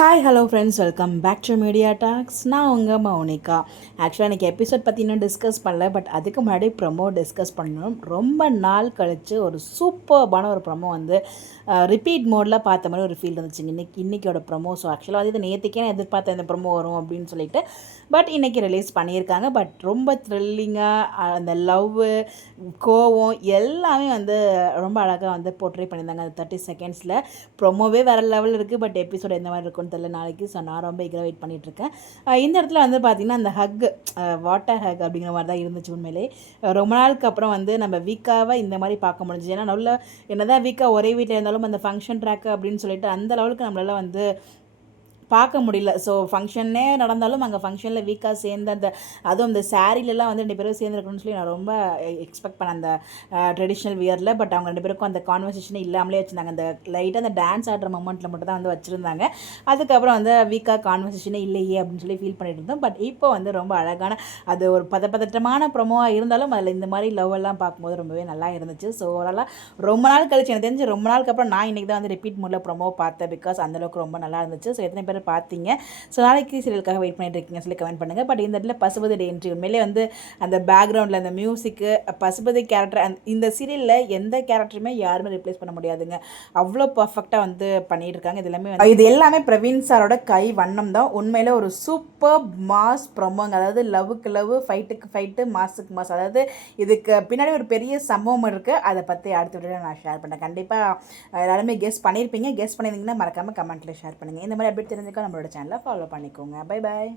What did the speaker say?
Hi hello friends, welcome back to media talks. நான் உங்கள் மௌனிகா. ஆக்சுவலாக இன்றைக்கி எபிசோட் பற்றி இன்னும் டிஸ்கஸ் பண்ணல, பட் அதுக்கு முன்னாடி ப்ரொமோ டிஸ்கஸ் பண்ணணும். ரொம்ப நாள் கழித்து ஒரு சூப்பர்பான ஒரு ப்ரொமோ வந்து ரிப்பீட் மோடில் பார்த்த மாதிரி ஒரு ஃபீல் இருந்துச்சுங்க இன்றைக்கியோட ப்ரொமோ. ஸோ ஆக்சுவலாக அது நேற்றுக்கே நான் எதிர்பார்த்த இந்த ப்ரொமோ வரும் அப்படின்னு சொல்லிட்டு, பட் இன்றைக்கி ரிலீஸ் பண்ணியிருக்காங்க. பட் ரொம்ப த்ரில்லிங்காக அந்த லவ்வு, கோவம் எல்லாமே வந்து ரொம்ப அழகாக வந்து போர்ட்ரே பண்ணியிருந்தாங்க. அந்த 30 செகண்ட்ஸில் ப்ரொமோவே வேறு லெவல் இருக்குது. பட் எபிசோட் எந்த மாதிரி இருக்கும்னு தெரியல நாளைக்கு. ஸோ நான் ரொம்ப ஈகராக வெயிட் பண்ணிகிட்ருக்கேன். இந்த இடத்துல வந்து பார்த்திங்கன்னா அந்த ஹக், வாட்டர் ஹக் அப்படிங்கிற மாதிரி தான் இருந்துச்சு உண்மையிலே. ரொம்ப நாளுக்கு அப்புறம் வந்து நம்ம வீக்காவை இந்த மாதிரி பார்க்க முடிஞ்சுது. ஏன்னா நல்ல என்னதான் வீக்கா ஒரே வீட்டில் இருந்தாலும் அந்த ஃபங்க்ஷன் ட்ராக்கு அப்படின்னு சொல்லிட்டு அந்த லெவலுக்கு நம்மளால வந்து பார்க்க முடியல. ஸோ ஃபங்க்ஷனே நடந்தாலும் அங்கே ஃபங்க்ஷனில் வீக்காக சேர்ந்து அந்த அதுவும் அந்த சாரீலலாம் வந்து 2 பேரும் சேர்ந்துருக்கணும்னு சொல்லி நான் ரொம்ப எக்ஸ்பெக்ட் பண்ணேன் அந்த ட்ரெடிஷ்னல் வியரில். பட் அவங்க 2 பேருக்கும் அந்த கான்வர்சேஷனே இல்லாமலே வச்சுருந்தாங்க. அந்த லைட்டாக அந்த டான்ஸ் ஆடுற மொமெண்ட்டில் மட்டும் தான் வந்து வச்சுருந்தாங்க. அதுக்கப்புறம் வந்து வீக்காக கான்வர்சேஷனே இல்லையே அப்படின்னு சொல்லி ஃபீல் பண்ணிட்டு இருந்தோம். பட் இப்போ வந்து ரொம்ப அழகான அது ஒரு பதட்டமான ப்ரொமோவாக இருந்தாலும் அதில் இந்த மாதிரி லவ் எல்லாம் பார்க்கும்போது ரொம்பவே நல்லா இருந்துச்சு. ஸோ ஓவராலாக ரொம்ப நாள் கழிச்சு, எனக்கு தெரிஞ்சு ரொம்ப நாளுக்கு அப்புறம் நான் இன்றைக்கி தான் வந்து ரிப்பீட் மோடில் ப்ரொமோ பார்த்தேன். பிகாஸ் அந்தளவுக்கு ரொம்ப நல்லா இருந்துச்சு. ஸோ எத்தனை பேர் பார்த்தீங்க, ஸோ நாளைக்கு சீரியலுக்காக வெயிட் பண்ணிட்டு இருக்கீங்க சொல்லி கமெண்ட் பண்ணுங்கள். பட் இந்த இடத்துல பசுபதி டே என்ட்ரி உண்மையிலே வந்து அந்த பேக்ரவுண்டில் அந்த மியூசிக்கு, பசுபதி கேரக்டர், இந்த சீரியலில் எந்த கேரக்டருமே யாருமே ரிப்ளேஸ் பண்ண முடியாதுங்க. அவ்வளோ பர்ஃபெக்டாக வந்து பண்ணிட்டு இருக்காங்க. இது எல்லாமே பிரவீன் சாரோட கை வண்ணம் தான். உண்மையிலே ஒரு சூப்பர் மாஸ் ப்ரொமோங்க. அதாவது லவ்வுக்கு லவ், ஃபைட்டுக்கு ஃபைட்டு, மாஸுக்கு மாஸ். அதாவது இதுக்கு பின்னாடி ஒரு பெரிய சம்பவம் இருக்குது. அதை பற்றி அடுத்த வீடியோவில் நான் ஷேர் பண்ணுறேன். கண்டிப்பாக எல்லாருமே கெஸ் பண்ணியிருப்பீங்க. கெஸ் பண்ணியிருந்தீங்கன்னா மறக்காமல் கமெண்ட்டில் ஷேர் பண்ணுங்கள். இந்த மாதிரி அப்டேட் தெரிஞ்சுக்க நம்மளோட சேனலை ஃபாலோ பண்ணிக்கோங்க. Bye bye.